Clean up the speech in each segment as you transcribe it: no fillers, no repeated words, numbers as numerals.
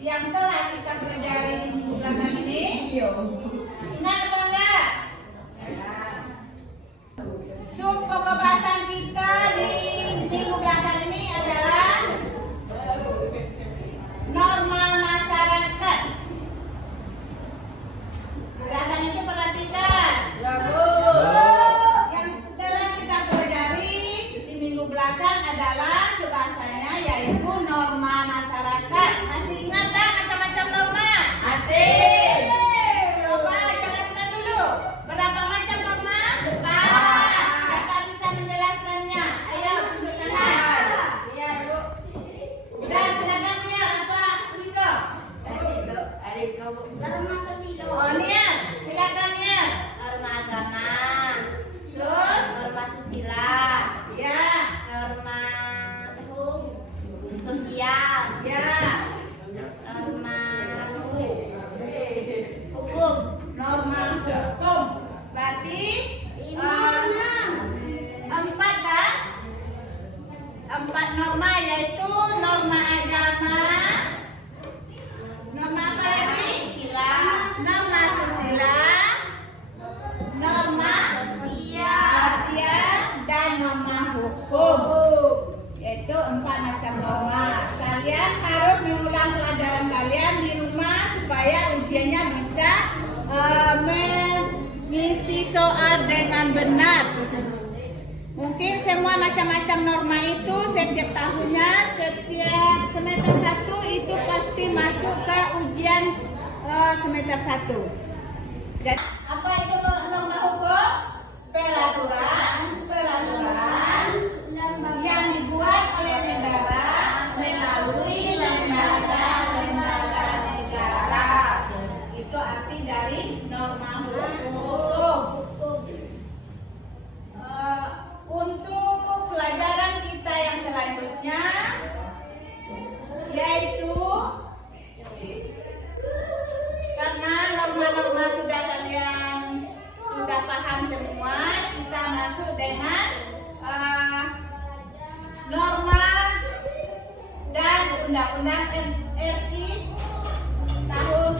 yang telah kita pelajari di minggu belakang ini? Ingat apa enggak? Sub pokok bahasan kita di minggu belakang ini adalah norma masyarakat. Belakang itu perhatikan. Yang telah kita pelajari di minggu belakang adalah bahasanya yaitu norma masyarakat. Masih ingat tak macam-macam norma? Masih. Coba jelaskan dulu. Berapa macam norma? Siapa bisa menjelaskannya? Ayo tunjuk tangan. Iya, Bu. Udah silakan Nia. Apa Wiko? Adik Bu. Norma sosial. Oh Nia, silakan Nia. Norma agama. Terus? Norma susila. Ya. Norma sosial. Ya. Norma hukum. Norma hukum. Berarti empat kan? Empat norma yaitu norma agama. Norma apa lagi? Susila. Norma susila. Norma sosial dan norma hukum. Yaitu empat macam norma. Kalian harus mengulang pelajaran kalian di rumah supaya ujiannya bisa mengisi soal dengan benar. Mungkin semua macam-macam norma itu setiap tahunnya, setiap semester 1 itu pasti masuk ke ujian semester 1. Dan apa itu norma hukum? Peraturan yang dibuat oleh negara melalui lembaga negara. Itu arti dari norma hukum. Untuk pelajaran kita yang selanjutnya yaitu karena norma-norma sudah kalian sudah paham semua, kita masuk dengan norma dan undang-undang RI tahun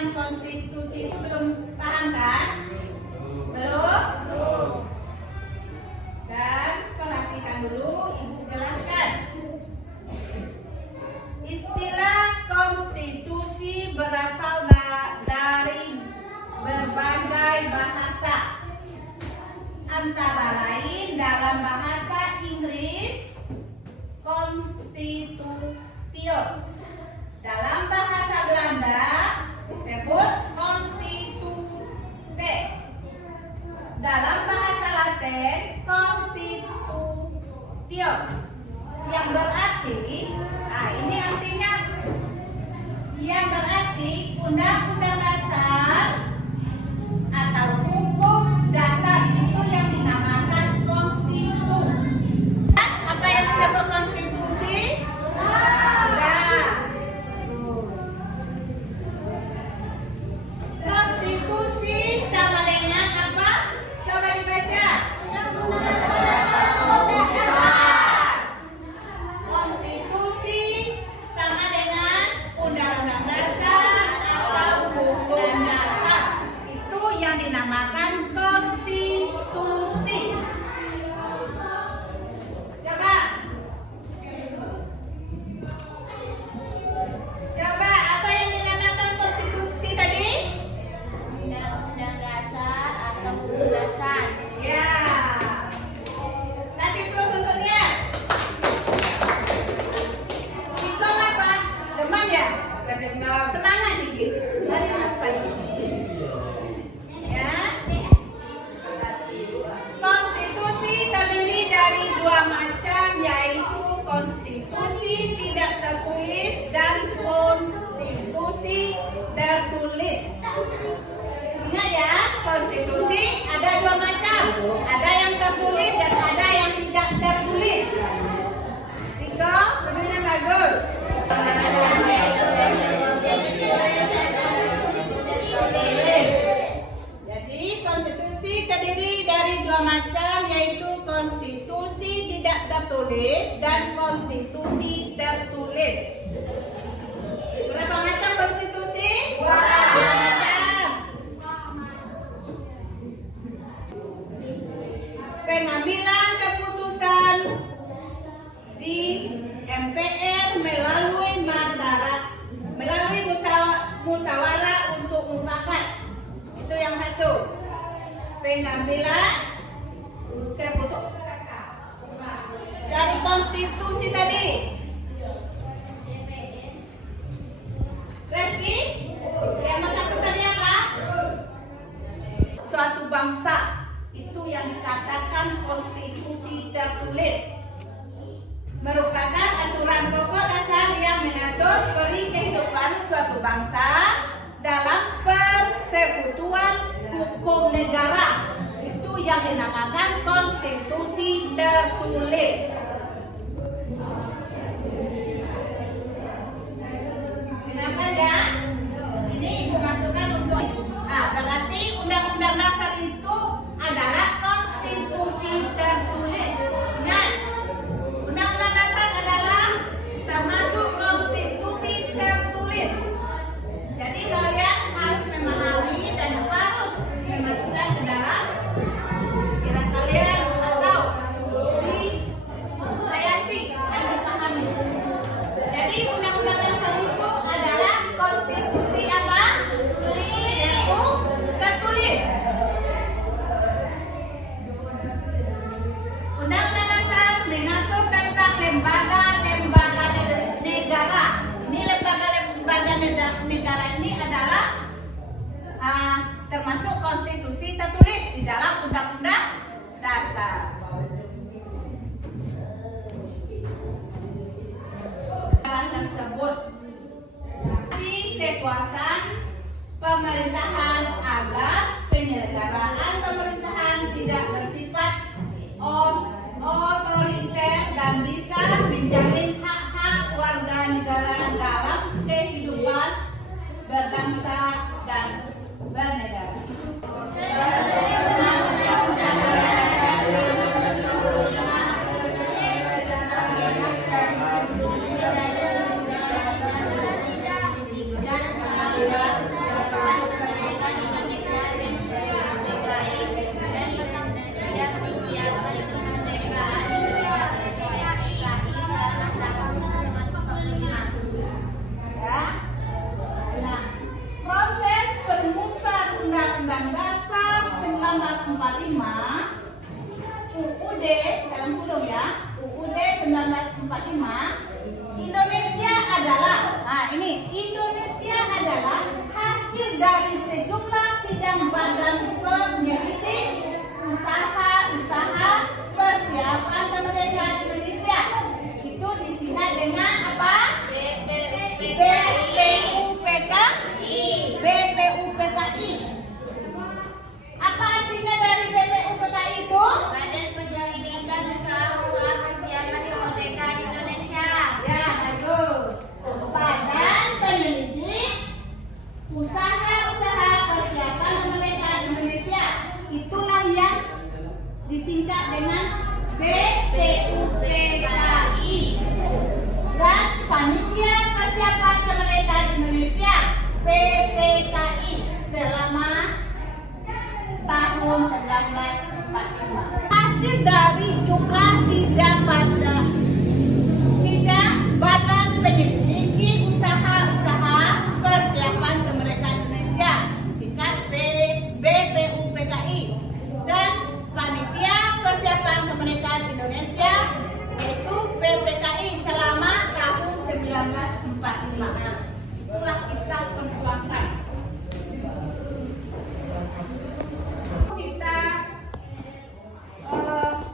tentang konstitusi itu belum paham kan? Belum? Dan perhatikan dulu, Ibu jelaskan. Istilah konstitusi berasal dari berbagai bahasa. Antara lain dalam bahasa Inggris constitution. Dalam bahasa Belanda disebut constitute. Dalam bahasa Latin constitutius. Yang berarti, ini artinya yang berarti undang-undang dasar atau hukum dasar itu yang dinamakan konstitusi. Apa yang disebut konstitusi? Konstitusi sama dengan apa? Coba dibaca. Konstitusi sama dengan undang-undang dasar atau hukum dasar. Itu yang dinamakan konstitusi. Coba. Coba apa yang dinamakan konstitusi tadi? Undang-undang dasar atau hukum dasar. Ya. Kasih plus untuknya. Itu apa? Demam ya? Semangat dikit. Mari Mas Panji. Ya. Konstitusi terdiri dari dua macam, yaitu konstitusi tidak tertulis dan konstitusi tertulis. Ingat ya, konstitusi ada dua macam. Ada yang tertulis dan ada yang tidak tertulis. Riko, benernya bagus. Jadi konstitusi terdiri dari dua macam, yaitu konstitusi tidak tertulis dan konstitusi tertulis. Berapa macam konstitusi? Dua macam. Pengambilan keputusan di MPR melalui musyawarah untuk mufakat. Itu yang satu. Pengambilan keputusan dari konstitusi tadi. Reski, yang satu tadi apa? Suatu bangsa. Itu yang dikatakan konstitusi tertulis. Merupakan aturan pokok dasar yang mengatur peri kehidupan suatu bangsa dalam persekutuan hukum negara. Itu yang dinamakan konstitusi tertulis. Dengarkan ya. Ini Ibu masukkan untuk. Berarti undang-undang dasar itu adalah konstitusi tertulis. Ingat, undang-undang dasar adalah termasuk konstitusi tertulis. Jadi kalian harus memahami dan harus memasukkan ke dalam pikiran kalian atau di 1945, UUD dalam kurung ya, UUD 1945, Indonesia adalah, nah ini, Indonesia adalah hasil dari sejumlah sidang badan penyelidik usaha-usaha persiapan kemerdekaan Indonesia. Itu disingkat dengan apa? BPUPKI. Apa artinya dari BPUPKI itu? Badan Penyelidikan Usaha-usaha Persiapan Kemerdekaan Indonesia. Ya, bagus. Badan Penyelidik Usaha-usaha Persiapan Kemerdekaan Indonesia. Itulah yang disingkat dengan BPUPKI. Dan Panitia Persiapan Kemerdekaan Indonesia PPKI selama tahun 1945. Hasil dari jumlah sidang badan penyelidik usaha-usaha persiapan kemerdekaan Indonesia disingkat BPUPKI dan Panitia Persiapan Kemerdekaan Indonesia yaitu PPKI selama tahun 1945. Itulah kita perjuangkan. Kita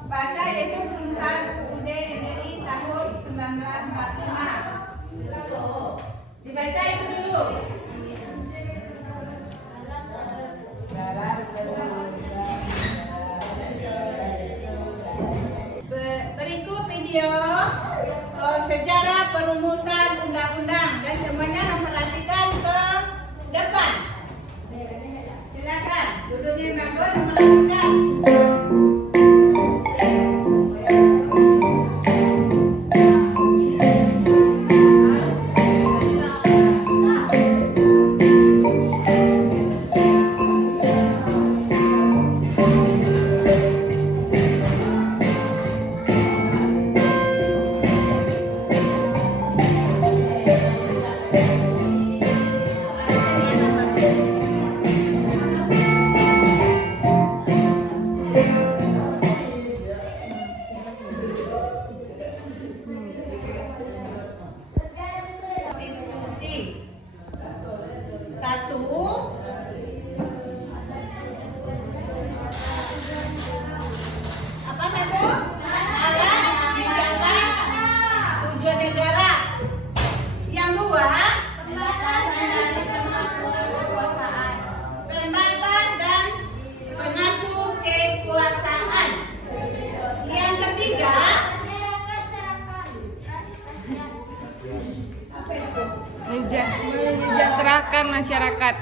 baca yaitu perusahaan UUD RI tahun 1945. Dibaca itu dulu. Berikut video sejarah perumusan undang-undang dan semuanya memperhatikan ke depan. Silakan duduknya bagus memperhatikan. Menyejahterakan masyarakat.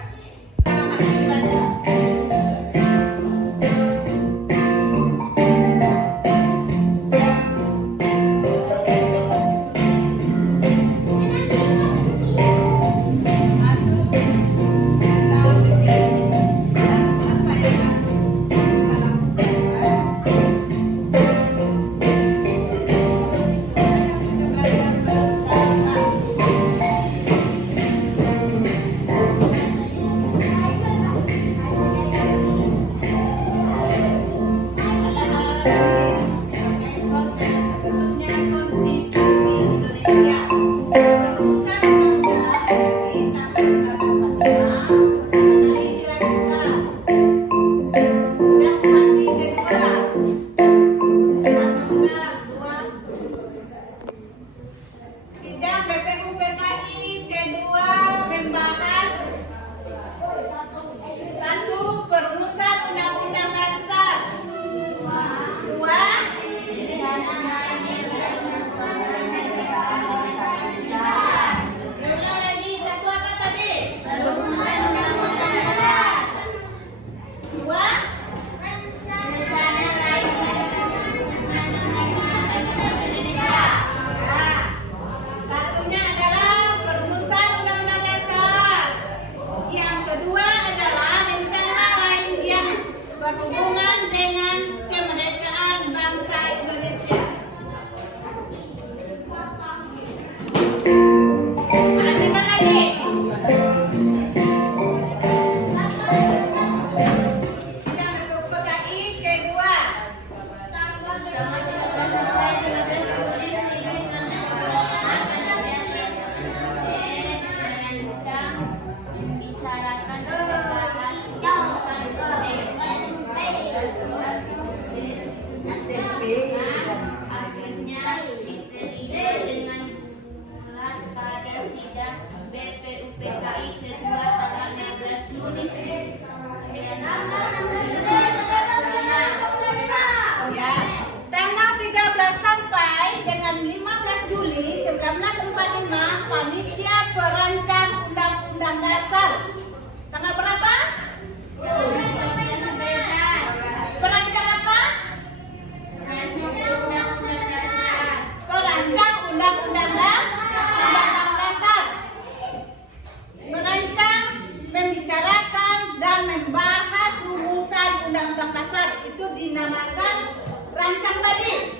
dinamakan Rancang Tadi.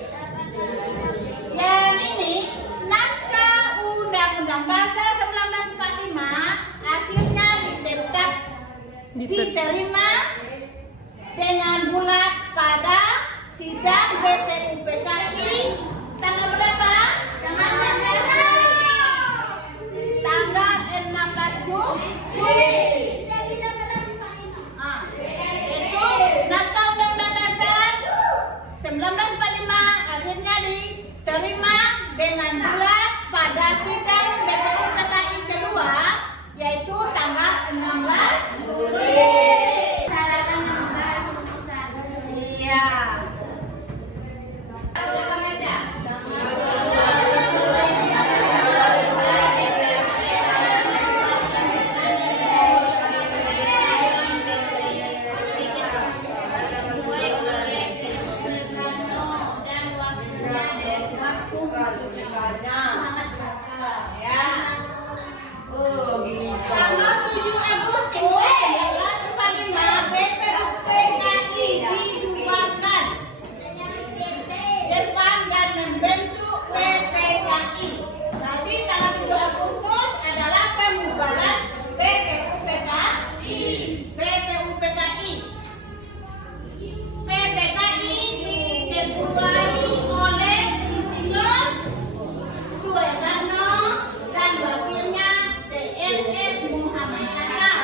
Yang ini naskah Undang-Undang Dasar 1945 akhirnya diterima dengan bulat pada sidang BPUPKI tanggal berapa? Tanggal 16 Juli. Itu naskah Undang-Undang Dasar 1945 akhirnya diterima dengan bulat pada sidang BPUPKI kedua, yaitu tanggal 16 Juli. Silakan membahas keputusan. Iya. Silakan aja. Tanggal 7 Agustus 1945 BPUPKI dibubarkan. Jepang dan membentuk PPKI. Berarti tanggal 7 Agustus adalah pembubaran BPUPKI. PPKI diketuai oleh Insinyur Soekarno dan wakilnya DRS Muhammad Hatta.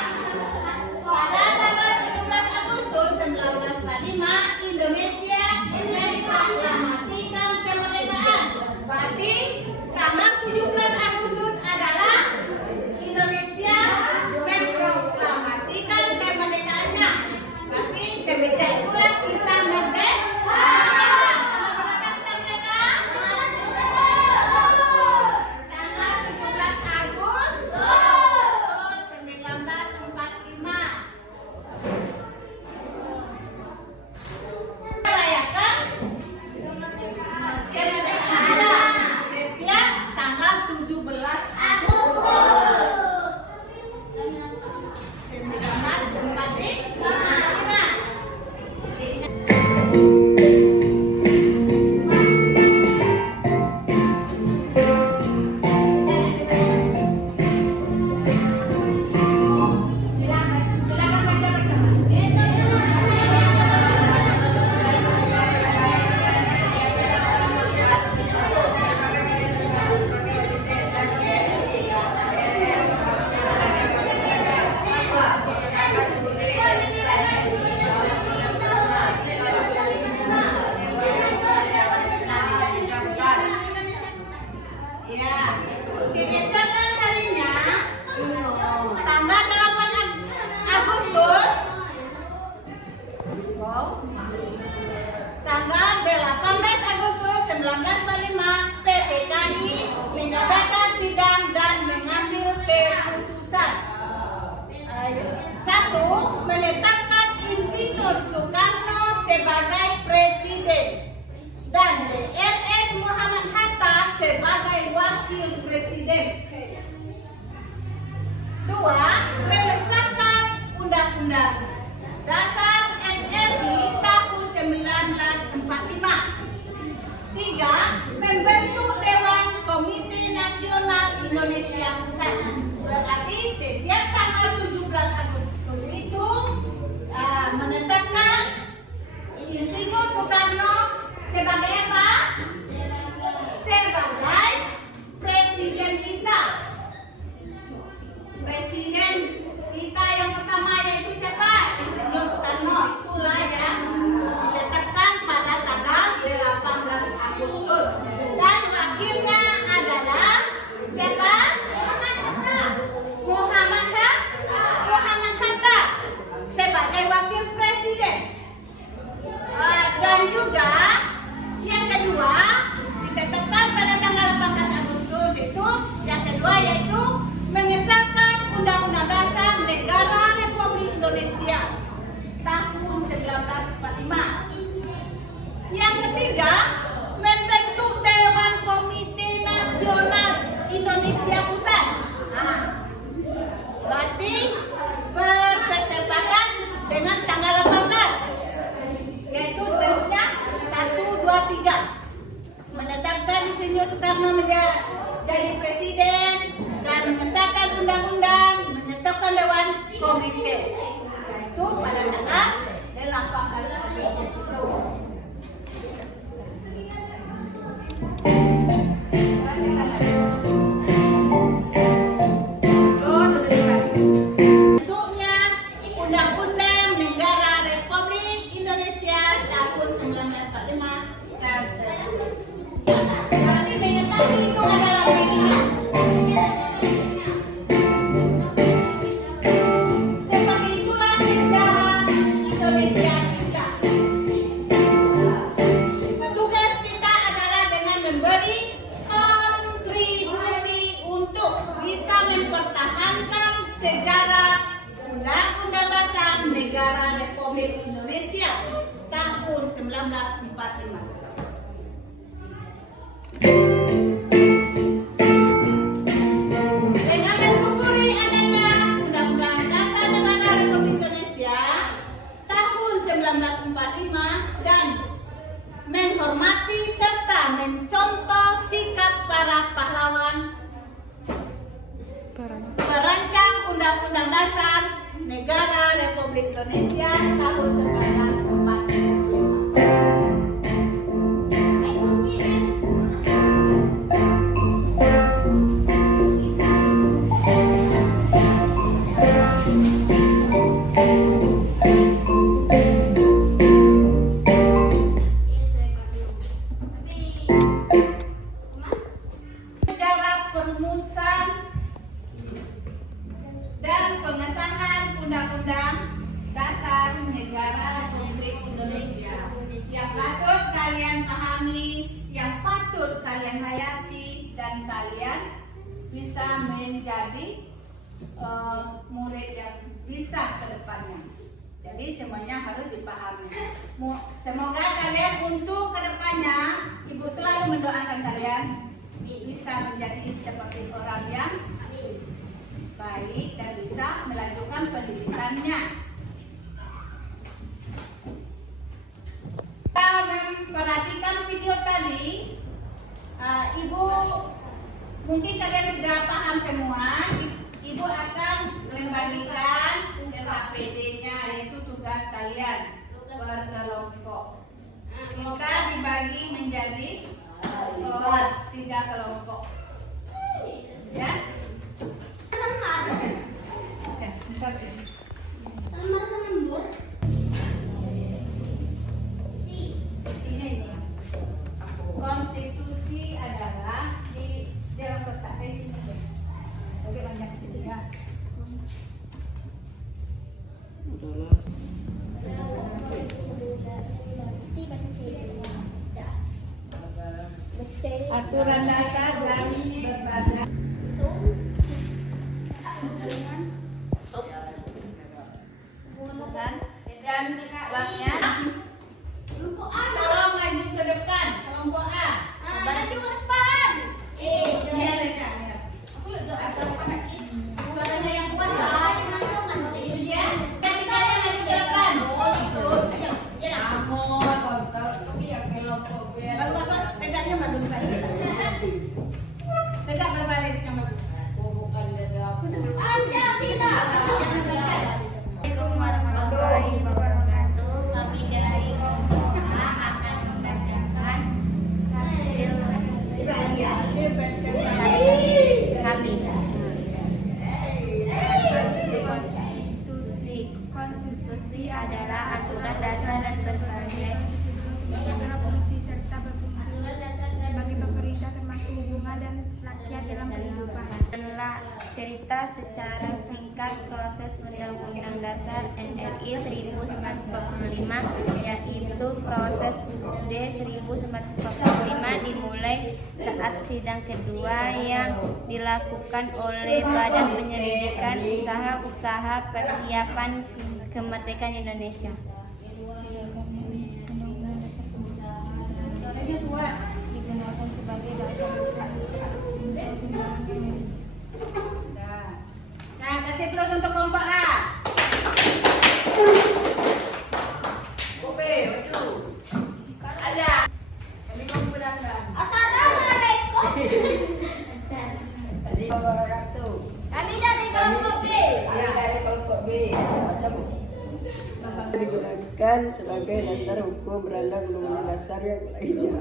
Pada tanggal 17 Agustus 1945 Indonesia mengproklamasikan kemerdekaan. Berarti tanggal 17 Agustus adalah Indonesia mengproklamasikan kemerdekaannya. Berarti semenjak itulah kita merdeka. Tanggal 17 Agustus 1945. Merayakan kemerdekaan setiap tanggal 17 Agustus 1945. Silakan baca bersama. Ya, keesokan harinya tanggal 8 Agustus tanggal 18 Agustus 1945 PPKI mengadakan sidang dan mengambil keputusan. 1. Menetapkan Insinyur Soekarno sebagai presiden dan DRS Muhammad Hatta sebagai wakil presiden. 2. Mengesahkan Undang-Undang Dasar NRI tahun 1945. 3. Membentuk Dewan Komite Nasional Indonesia Pusat. Berarti setiap tanggal 17 Agustus itu menetapkan Insinyur Soekarno sebagai apa? Sebagai presiden kita. Presiden yaitu pada tanggal 18 Agustus. Bentuknya Undang-Undang Negara Republik Indonesia tahun 1945 dasar. Berarti mengetahui itu adalah pilihan. Seperti itulah sejarah Indonesia kita. Tugas kita adalah dengan memberi kontribusi untuk bisa mempertahankan sejarah Undang-Undang Dasar Negara Republik Indonesia tahun 1945. Dengan mensyukuri adanya Undang-Undang Dasar Negara Republik Indonesia tahun 1945 dan menghormati serta mencontoh sikap para pahlawan perancang Undang-Undang Dasar Negara Republik Indonesia tahun 1945. Sejarah perumusan dan pengesahan Undang-Undang Dasar Negara Republik Indonesia yang patut kalian pahami, yang patut kalian hayati, dan kalian bisa menjadi murid yang bisa ke depannya. Jadi semuanya harus dipahami. Semoga kalian untuk ke depannya, Ibu selalu mendoakan kalian bisa menjadi seperti orang yang baik dan bisa melanjutkan pendidikannya. Kita memperhatikan video tadi, Ibu mungkin kalian sudah paham semua. Ibu akan membagikan LKPD-nya, yaitu tugas kalian berkelompok. Kita dibagi menjadi 3 kelompok. Ya. Isinya ini. Konstitusi adalah di dalam kotak isinya. Oke, banyak sini ya. Aturan dasar dan berbagai dan uangnya. Kelompok A tolong maju ke depan. Kelompok A. Maju ke depan. Iya, Reka. Atau suaranya yang kuat. Iya. Ketiganya maju ke depan. Oh, itu. Bagus, tegaknya bagus. Tegak berbarisnya bagus. Bukan dada. Pancasila. Assalamualaikum warahmatullahi wabarakatuh. Kami dari kelompok A akan membacakan hasil presentasi kami. Konstitusi adalah aturan dasar dan berbagai polisi serta berfungsi sebagai pemerintah termasuk hubungan dan rakyat dalam kehidupan. Adalah cerita secara singkat proses Undang-Undang Dasar NRI 1945, yaitu proses UUD 1945 dimulai saat sidang kedua yang dilakukan oleh Badan Penyelidikan Usaha-Usaha Persiapan Kemerdekaan Indonesia. Digunakan sebagai dasar Nah, kasih terus untuk kelompok A. Oke, maju. Ada. Kami menggunakan. Assalamualaikum. Assalamualaikum. Kami dari kelompok B. Ya, dari kelompok B. digunakan sebagai dasar hukum beranda undang-undang dasar yang lainnya.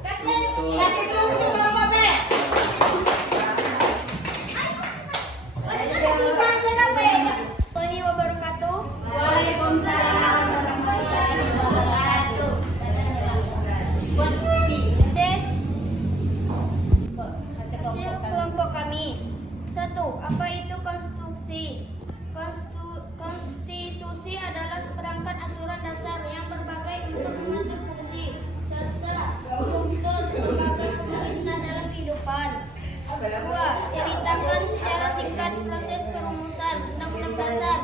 Kasih dulu ke Bapak B. Warahmatullahi wabarakatuh. Waalaikumsalam warahmatullahi wabarakatuh. Hasil kelompok kami. 1. Apa itu konstitusi? Konstitusi adalah seperangkat aturan dasar yang berbagai untuk mengatur fungsi serta struktur lembaga pemerintah dalam kehidupan. 2. Ceritakan secara singkat proses perumusan Undang-Undang Dasar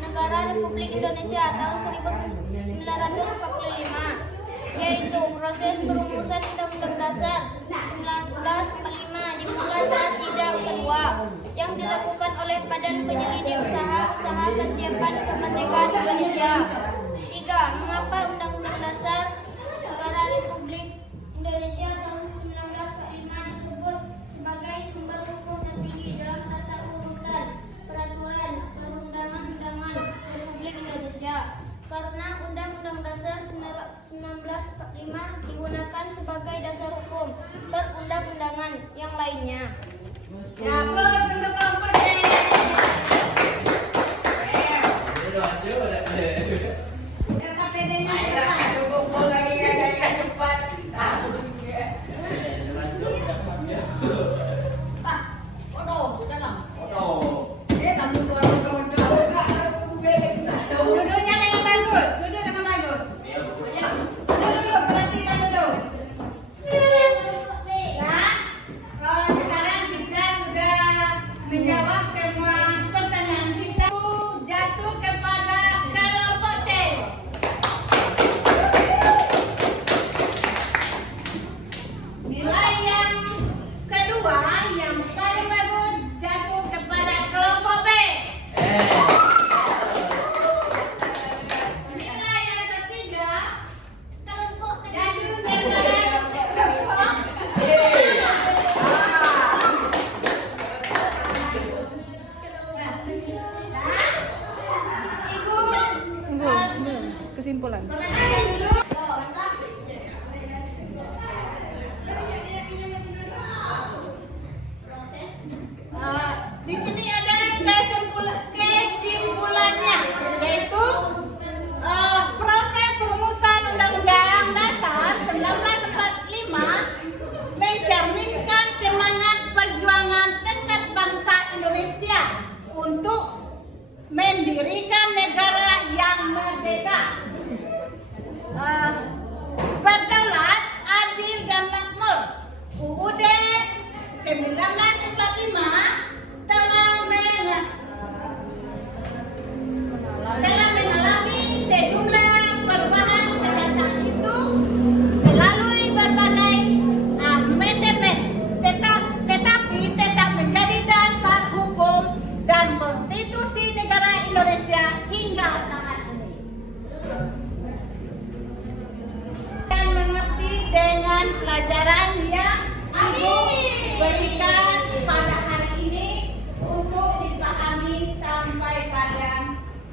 Negara Republik Indonesia tahun 1945, yaitu proses perumusan Undang-Undang Dasar 1945 dimulai saat sidang kedua yang dilakukan oleh Badan Penyelidik Usaha Persiapan Kemerdekaan Indonesia. 3. Mengapa Undang-Undang Dasar Negara Republik Indonesia tahun 1945 disebut sebagai sumber hukum tertinggi dalam tata urutan peraturan perundang-undangan Republik Indonesia? Karena Undang-Undang Dasar 1945 digunakan sebagai dasar hukum perundang-undangan yang lainnya. Ya, plus untuk kelompok D. KPD-nya duduknya dengan bagus, duduk dengan bagus. Duduk, perhatikan dulu. Nah, sekarang kita sudah menjawab semua pertanyaan kita. Jatuh kepada kelompok C. Nilai yang kedua yang paling bagus jatuh kepada kelompok B. Nilai yang ketiga jatuh kepada kelompok Kesimpulan. perhatikan dulu. Di sini ada kesimpulannya, yaitu proses perumusan Undang-Undang Dasar 1945 mencerminkan semangat perjuangan tekad bangsa Indonesia untuk mendirikan negara yang merdeka, berdaulat, adil dan makmur. UUD 1945 telah mengalami sejumlah perubahan sejak saat itu melalui berbagai amandemen, tetapi tetap menjadi dasar hukum dan konstitusi negara Indonesia hingga saat ini. Dan mengerti dengan pelajaran yang Ibu berikan pada hari ini untuk dipahami sampai kalian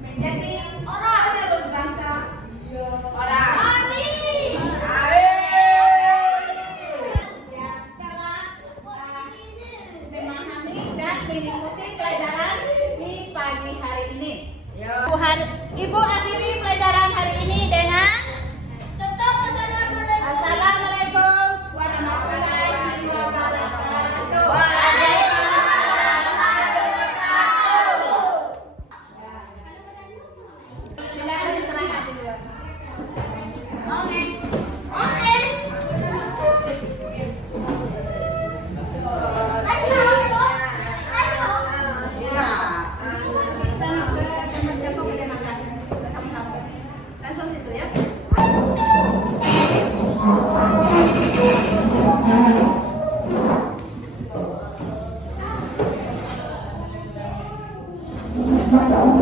menjadi orang berbangsa. Amin. Ya, telah memahami dan mengikuti pelajaran di pagi hari ini. Ibu akhiri pelajaran hari ini dengan Assalamualaikum warahmatullahi wabarakatuh. Silakan istirahat di luar. Oke. Langsung situ ya. Thank you.